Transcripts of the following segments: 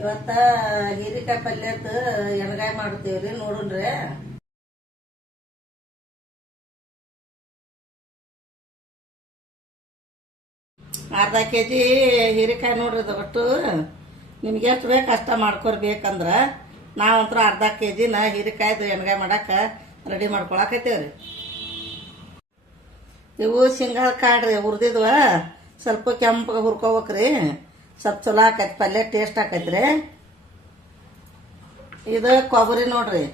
ಇವತ್ತ ಹೀರಿಕಾಯಿ ಪಲ್ಯದ ಎಣ್ಗಾಯಿ ಮಾಡ್ತೀವ್ರಿ ನೋಡುನ್ರಿ. ಅರ್ಧ ಕೆಜಿ ಹೀರಿಕಾಯಿ ನೋಡ್ರಿ. ಅದು ಒಟ್ಟು ನಿಮ್ಗೆ ಎಷ್ಟು ಬೇಕು ಅಷ್ಟ ಮಾಡ್ಕೊರ್ಬೇಕಂದ್ರ ನಾವಂತ್ರ ಅರ್ಧ ಕೆಜಿನ ಹೀರಿಕಾಯ್ದು ಎಣ್ಗಾಯಿ ಮಾಡಕ್ಕೆ ರೆಡಿ ಮಾಡ್ಕೊಳಕತ್ತೇವ್ರಿ. ಇವು ಶೇಂಗಾ ಕಾಳ್ರಿ ಹುರಿದಿದ್ವ ಸ್ವಲ್ಪ ಕೆಂಪಗೆ ಹುರ್ಕೋಬೇಕ್ರಿ. ಸ್ವಲ್ಪ ಚಲೋ ಆಕೈತಿ ಪಲ್ಯ, ಟೇಸ್ಟ್ ಆಕೈತ್ರಿ. ಇದು ಕೊಬ್ಬರಿ ನೋಡ್ರಿ,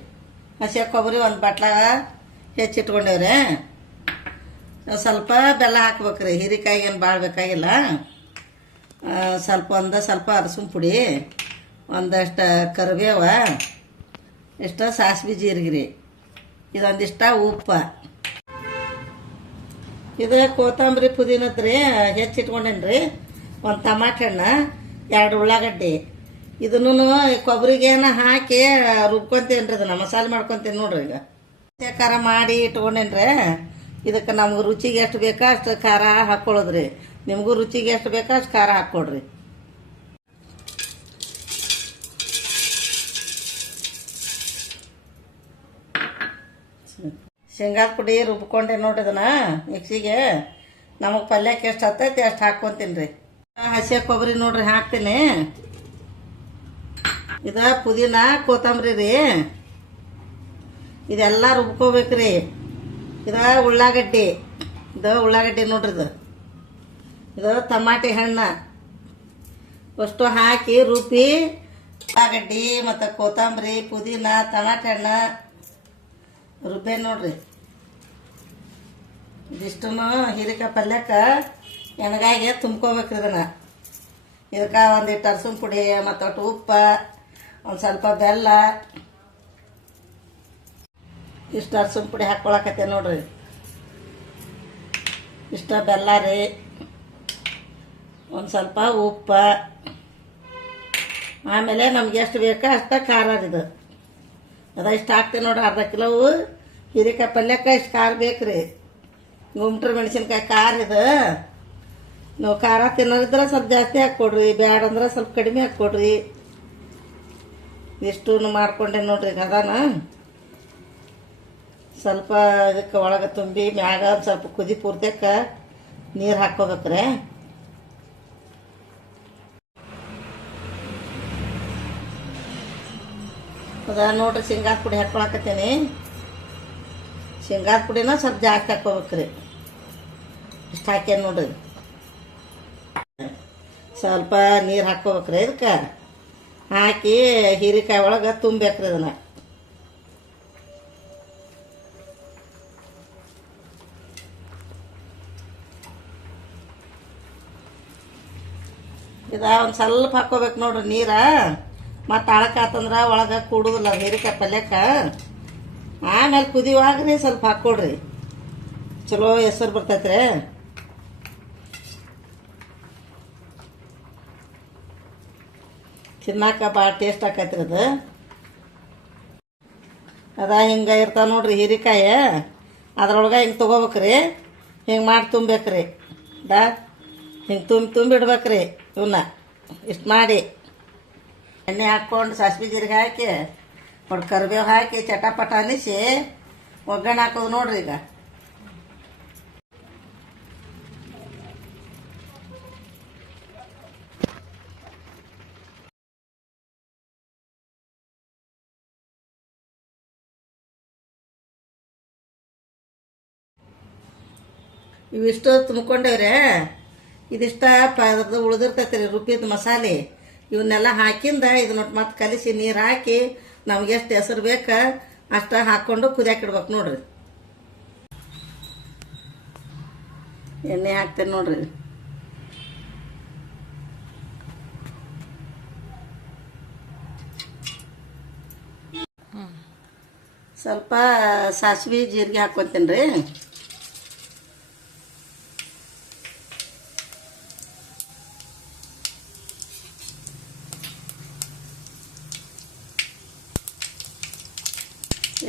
ಹಸಿ ಕೊಬ್ಬರಿ ಒಂದು ಬಟ್ಲಾಗ ಹೆಚ್ಚಿಟ್ಕೊಂಡೇವ್ರಿ. ಸ್ವಲ್ಪ ಬೆಲ್ಲ ಹಾಕ್ಬೇಕ್ರಿ. ಹೀರಿಕಾಯಿ ಏನು ಭಾಳ ಬೇಕಾಗಿಲ್ಲ. ಸ್ವಲ್ಪ ಅರಸಿನ ಪುಡಿ, ಒಂದಷ್ಟು ಕರಿಬೇವ, ಇಷ್ಟ ಸಾಸಿವೆ ಜೀರಿಗೆ ರೀ, ಇದೊಂದಿಷ್ಟ ಉಪ್ಪು. ಇದು ಕೊತ್ತಂಬರಿ ಪುದೀನದ್ರಿ ಹೆಚ್ಚಿಟ್ಕೊಂಡೇನ್ರಿ. ಒಂದು ಟಮಾಟೆ ಹಣ್ಣು, 2 ಉಳ್ಳಾಗಡ್ಡಿ. ಇದನ್ನು ಕೊಬ್ಬರಿಗೇನ ಹಾಕಿ ರುಬ್ಕೊತೇನ್ರಿ. ಇದನ್ನ ಮಸಾಲೆ ಮಾಡ್ಕೊತೇನೆ ನೋಡ್ರಿ. ಈಗ ಖಾರ ಮಾಡಿ ಇಟ್ಕೊಂಡೇನ್ರಿ. ಇದಕ್ಕೆ ನಮ್ಗೆ ರುಚಿಗೆ ಎಷ್ಟು ಬೇಕೋ ಅಷ್ಟು ಖಾರ ಹಾಕ್ಕೊಳ್ಳೋದ್ರಿ. ನಿಮಗೂ ರುಚಿಗೆ ಎಷ್ಟು ಬೇಕೋ ಅಷ್ಟು ಖಾರ ಹಾಕ್ಕೊಡ್ರಿ. ಶೇಂಗಾದ ಪುಡಿ ರುಬ್ಕೊಂಡೆ ನೋಡ್ರಿ. ಇದನ್ನ ಮಿಕ್ಸಿಗೆ ನಮಗೆ ಪಲ್ಯಕ್ಕೆ ಎಷ್ಟು ಹತ್ತೈತಿ ಅಷ್ಟು ಹಾಕ್ಕೊಂತೀನಿ ರೀ. ಹಸಿ ಕೊಬ್ಬರಿ ನೋಡ್ರಿ ಹಾಕ್ತೀನಿ. ಇದು ಪುದೀನ ಕೊತ್ತಂಬರಿ ರೀ, ಇದೆಲ್ಲ ರುಬ್ಕೋಬೇಕ್ರಿ. ಉಳ್ಳಾಗಡ್ಡಿ ನೋಡ್ರಿ. ಇದು ಟಮಾಟೆ ಹಣ್ಣು ಅಷ್ಟು ಹಾಕಿ ರುಬ್ಬಿ, ಉಳ್ಳಾಗಡ್ಡಿ ಮತ್ತು ಕೊತ್ತಂಬರಿ, ಪುದೀನ, ಟಮಾಟೆ ಹಣ್ಣು ರುಬ್ಬೆ ನೋಡ್ರಿ. ಇದಿಷ್ಟು ಹೀರಿಕಾಯಿ ಪಲ್ಯಕ್ಕೆ ಎಣ್ಗಾಯಿಗೆ ತುಂಬ್ಕೋಬೇಕ್ರಿ. ಇದಕ್ಕೆ ಒಂದಿಟ್ಟು ಅರಸಿನ ಪುಡಿ ಮತ್ತು ಉಪ್ಪು, ಒಂದು ಸ್ವಲ್ಪ ಬೆಲ್ಲ, ಇಷ್ಟು ಅರಸಿನ ಪುಡಿ ಹಾಕ್ಕೊಳಕತ್ತೆ ನೋಡ್ರಿ. ಇಷ್ಟ ಬೆಲ್ಲ ರೀ, ಒಂದು ಸ್ವಲ್ಪ ಉಪ್ಪು, ಆಮೇಲೆ ನಮ್ಗೆ ಎಷ್ಟು ಬೇಕೋ ಅಷ್ಟು ಖಾರ ಇದು. ಇಷ್ಟು ಹಾಕ್ತೀವಿ ನೋಡ್ರಿ. ಅರ್ಧ ಕಿಲೋವು ಹೀರಿಕಾಯಿ ಪಲ್ಯಕ್ಕೆ ಇಷ್ಟು ಖಾರ ಬೇಕು ರೀ. ಗುಂಟ್ರು ಮೆಣಸಿನ್ಕಾಯಿ ಖಾರ ಇದು. ನೀವು ಖಾರ ತಿನ್ನೋರಿದ್ರೆ ಸ್ವಲ್ಪ ಜಾಸ್ತಿ ಹಾಕ್ಕೊಡ್ರಿ, ಬ್ಯಾಡ ಅಂದ್ರೆ ಸ್ವಲ್ಪ ಕಡಿಮೆ ಹಾಕ್ಕೊಡ್ರಿ. ಇಷ್ಟು ಮಾಡ್ಕೊಂಡೆ ನೋಡ್ರಿ. ಅದಾನ ಸ್ವಲ್ಪ ಇದಕ್ಕೆ ಒಳಗೆ ತುಂಬಿ ಮ್ಯಾಗ ಒಂದು ಸ್ವಲ್ಪ ಕುದಿ ಪೂರ್ತಕ್ಕೆ ನೀರು ಹಾಕ್ಕೋಬೇಕ್ರೆ. ಅದ ನೋಡ್ರಿ, ಶೇಂಗಾದ ಪುಡಿ ಹಾಕ್ಕೊಳಕತ್ತೀನಿ. ಶೇಂಗಾದ ಪುಡಿನ ಸ್ವಲ್ಪ ಜಾಸ್ತಿ ಹಾಕ್ಕೋಬೇಕ್ರಿ. ಇಷ್ಟು ಹಾಕ್ಯಾನ ನೋಡ್ರಿ. ಸ್ವಲ್ಪ ನೀರು ಹಾಕ್ಕೋಬೇಕ್ರಿ. ಇದಕ್ಕೆ ಹಾಕಿ ಹೀರಿಕಾಯಿ ಒಳಗೆ ತುಂಬೇಕ್ರಿ. ಇದನ್ನ ಒಂದು ಸ್ವಲ್ಪ ಹಾಕ್ಕೋಬೇಕು ನೋಡ್ರಿ ನೀರ. ಮತ್ತು ಆಳಕಾತಂದ್ರೆ ಒಳಗೆ ಕೂಡುದಿಲ್ಲ ಹೀರಿಕಾಯಿ ಪಲ್ಯಕ್ಕೆ. ಆಮೇಲೆ ಕುದಿಯುವಾಗ್ರಿ ಸ್ವಲ್ಪ ಹಾಕ್ಕೊಡ್ರಿ, ಚಲೋ ಹೆಸರು ಬರ್ತೈತ್ರಿ. ತಿನ್ನಾಕ ಭಾಳ ಟೇಸ್ಟ್ ಆಕೈತ್ರಿ ಅದು. ಹಿಂಗೆ ಇರ್ತಾವ ನೋಡ್ರಿ ಹೀರಿಕಾಯಿ. ಅದ್ರೊಳಗೆ ಹಿಂಗೆ ತೊಗೋಬೇಕ್ರಿ. ಹಿಂಗೆ ಮಾಡಿ ತುಂಬೇಕ್ರಿ. ಹಿಂಗೆ ತುಂಬಿ ಇಡ್ಬೇಕ್ರಿ. ಇವನ್ನ ಇಷ್ಟು ಮಾಡಿ ಎಣ್ಣೆ ಹಾಕ್ಕೊಂಡು ಸಾಸಿವೆ ಜೀರಿಗೆ ಹಾಕಿ ಒಂದು ಕರಿಬೇವು ಹಾಕಿ ಚಟಪಟ ಅನ್ನಿಸಿ ಒಗ್ಗರಣೆ ಹಾಕೋದು ನೋಡ್ರಿ. ಈಗ ಇವಿಷ್ಟು ತುಂಬ್ಕೊಂಡೇವ್ರೆ. ಇದಿಷ್ಟ ಅದ್ರದ್ದು ಉಳಿದಿರ್ತೈತೆ ರೀ ರುಬ್ಬಿದ ಮಸಾಲೆ. ಇವನ್ನೆಲ್ಲ ಹಾಕಿಂದ ಇದನ್ನ ಮತ್ತೆ ಕಲಿಸಿ ನೀರು ಹಾಕಿ ನಮ್ಗೆ ಎಷ್ಟು ಹೆಸರು ಬೇಕು ಅಷ್ಟು ಹಾಕ್ಕೊಂಡು ಕುದಿಯಾಕಿಡ್ಬೇಕು ನೋಡ್ರಿ. ಎಣ್ಣೆ ಹಾಕ್ತೇನೆ ನೋಡ್ರಿ. ಸ್ವಲ್ಪ ಸಾಸಿವೆ ಜೀರಿಗೆ ಹಾಕ್ಕೊಂತೀನಿ ರೀ.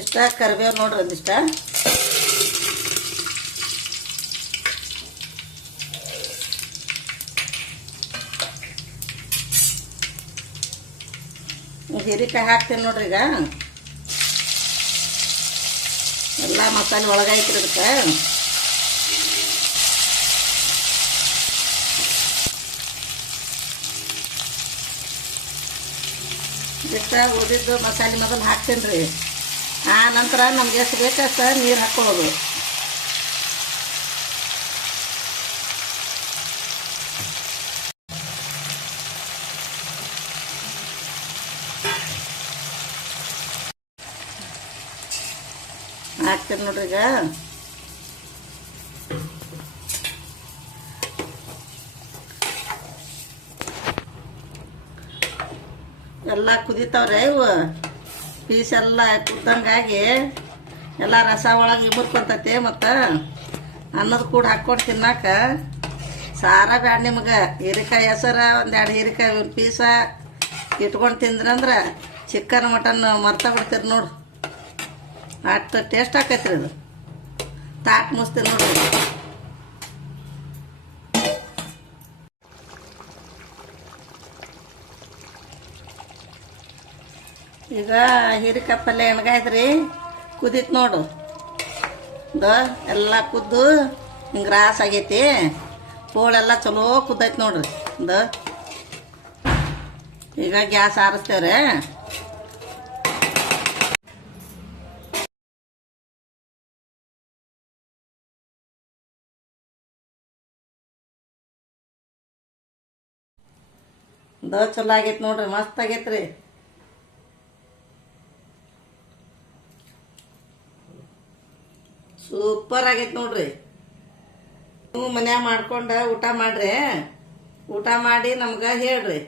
ಇಷ್ಟ ಕರಿಬೇವು ನೋಡ್ರಿ ಒಂದಿಷ್ಟ. ಹೀರಿಕಾಯಿ ಹಾಕ್ತೀನಿ ನೋಡ್ರಿ. ಈಗ ಎಲ್ಲ ಮಸಾಲೆ ಒಳಗಾಯ್ತು ಇದಕ್ಕೆ. ಇಷ್ಟ ಉಳಿದಿದ್ದು ಮಸಾಲೆ ಮೊದಲು ಹಾಕ್ತೀನಿ ರೀ. ಆ ನಂತರ ನಮ್ಗೆ ಎಷ್ಟು ಬೇಕಷ್ಟ ನೀರು ಹಾಕ್ಕೊಳ್ಳೋದು. ಹಾಕ್ತೀನಿ ನೋಡ್ರಿ. ಈಗ ಎಲ್ಲ ಕುದಿತಾವ್ರೆ. ಇವು ಪೀಸ್ ಎಲ್ಲ ಕುದ್ದಂಗಾಗಿ ಎಲ್ಲ ರಸ ಒಳಗೆ ಇಬ್ಬರ್ಕೊಂತೈತಿ. ಮತ್ತು ಅನ್ನದ ಕೂಡ ಹಾಕ್ಕೊಂಡು ತಿನ್ನಾಕ ಸಾರ ಬ್ಯಾಡ ನಿಮ್ಗೆ. ಹೀರಿಕಾಯಿ ಹೆಸರು ಒಂದೆರಡು ಹೀರಿಕಾಯಿ ಪೀಸ ಇಟ್ಕೊಂಡು ತಿಂದ್ರಂದ್ರೆ ಚಿಕನ್ ಮಟನ್ ಮರ್ತ ಬಿಡ್ತೀರಿ ನೋಡ್ರಿ. ಅಷ್ಟು ಟೇಸ್ಟ್ ಆಕೈತ್ರಿ ಇದು. ತಾಟ್ ಮುಸ್ತೀನಿ ನೋಡ್ರಿ. ಈಗ ಹೀರಿಕಾಯಿ ಪಲ್ಯ ಎಣ್ಗಾಯ್ದ್ರಿ, ಕುದೀತು ನೋಡು. ಎಲ್ಲ ಕುದ್ದು ಹಿಂಗೆ ರಾಸ್ ಆಗೈತಿ. ಹೋಳೆಲ್ಲ ಚಲೋ ಕುದ್ದೈತಿ ನೋಡ್ರಿ. ಈಗ ಗ್ಯಾಸ್ ಆರಿಸ್ತೇವ್ರೆ. ಚಲೋ ಆಗೈತಿ ನೋಡ್ರಿ, ಮಸ್ತ್ ಆಗೈತ್ರಿ. ಸೂಪರ್ ಆಗೈತಿ ನೋಡ್ರಿ. ನೀವು ಮನ್ಯಾಗ ಮಾಡ್ಕೊಂಡು ಊಟ ಮಾಡ್ರಿ. ಊಟ ಮಾಡಿ ನಮ್ಗೆ ಹೇಳ್ರಿ.